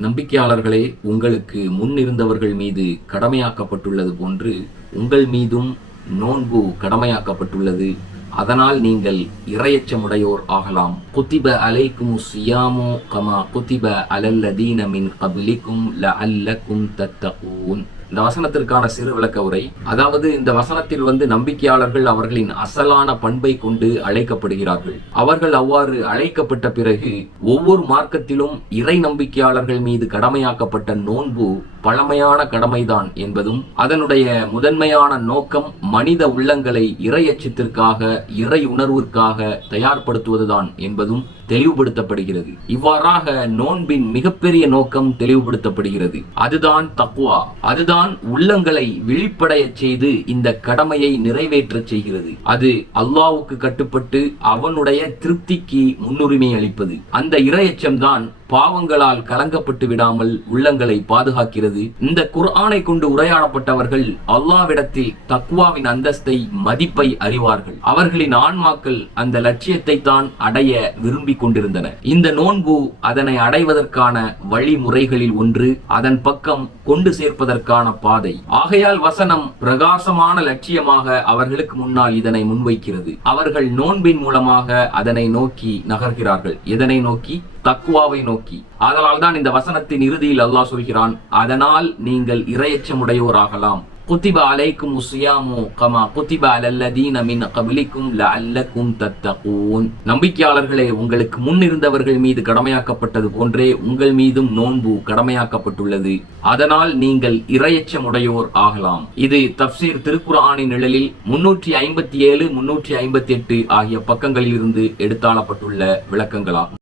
நம்பிக்கையாளர்களே உங்களுக்கு முன் இருந்தவர்கள் மீது கடமையாக்கப்பட்டுள்ளது போன்று உங்கள் மீதும் நோன்பு கடமையாக்கப்பட்டுள்ளது. அதனால் நீங்கள் இரையச்சமுடையோர் ஆகலாம். குத்திப அலைக்கும் சியாமோ கமா குத்திப அலல்லதீன மின் கபிலிக்கும் அல்லக்கும் தத்தகூன். இந்த வசனத்திற்கான சிறு விளக்க உரை. அதாவது இந்த வசனத்தில் வந்து நம்பிக்கையாளர்கள் அவர்களின் அசலான பண்பை கொண்டு அழைக்கப்படுகிறார்கள். அவர்கள் அவ்வாறு அழைக்கப்பட்ட பிறகு ஒவ்வொரு மார்க்கத்திலும் இறை நம்பிக்கையாளர்கள் மீது கடமையாக்கப்பட்ட நோன்பு பழமையான கடமைதான் என்பதும் அதனுடைய முதன்மையான நோக்கம் மனித உள்ளங்களை இறையச்சத்திற்காக இறை உணர்விற்காக தயார்படுத்துவதுதான் என்பதும் தெளிவுபடுத்தப்படுகிறது. இவ்வாறாக நோன்பின் மிகப்பெரிய நோக்கம் தெளிவுபடுத்தப்படுகிறது. அதுதான் தக்குவா அதுதான் உள்ளங்களை விழிப்படையச் செய்து இந்த கடமையை நிறைவேற்றச் செய்கிறது. அது அல்லாவுக்கு கட்டுப்பட்டு அவனுடைய திருப்திக்கு முன்னுரிமை அளிப்பது. அந்த இரையச்சம்தான் பாவங்களால் கலங்கப்பட்டு விடாமல் உள்ளங்களை பாதுகாக்கிறது. இந்த குர்ஆனை கொண்டு உரையாடப்பட்டவர்கள் அல்லாவிடத்தில் தக்குவாவின் அந்தஸ்தை மதிப்பை அறிவார்கள். அவர்களின் ஆன்மாக்கள் அந்த லட்சியத்தை தான் அடைய விரும்பிக் கொண்டிருந்தன. இந்த நோன்பு அதனை அடைவதற்கான வழிமுறைகளில் ஒன்று அதன் பக்கம் கொண்டு சேர்ப்பதற்கான பாதை. ஆகையால் வசனம் பிரகாசமான லட்சியமாக அவர்களுக்கு முன்னால் இதனை முன்வைக்கிறது. அவர்கள் நோன்பின் மூலமாக அதனை நோக்கி நகர்கிறார்கள். எதனை நோக்கி? தக்குவாவை நோக்கி. அதனால் தான் இந்த வசனத்தின் இறுதியில் அல்லாஹ் சொல்கிறான் அதனால் நீங்கள் இரையச்சமுடையோராகலாம். குத்திப அலைக்கும் உசியாமு கமா குத்திப அலல்லதீன மின் கபிலிக்கும் லஅல்லக்கும் தத்தகூன். நம்பிக்கையாளர்களே உங்களுக்கு முன் இருந்தவர்கள் மீது கடமையாக்கப்பட்டது போன்றே உங்கள் மீதும் நோன்பு கடமையாக்கப்பட்டுள்ளது. அதனால் நீங்கள் இரையச்சமுடையோர் ஆகலாம். இது தப்சீர் திருக்குர்ஆனின் நிழலில் முன்னூற்றி ஐம்பத்தி ஏழு முன்னூற்றி ஐம்பத்தி எட்டு ஆகிய பக்கங்களிலிருந்து எடுத்தாளப்பட்டுள்ள விளக்கங்களாகும்.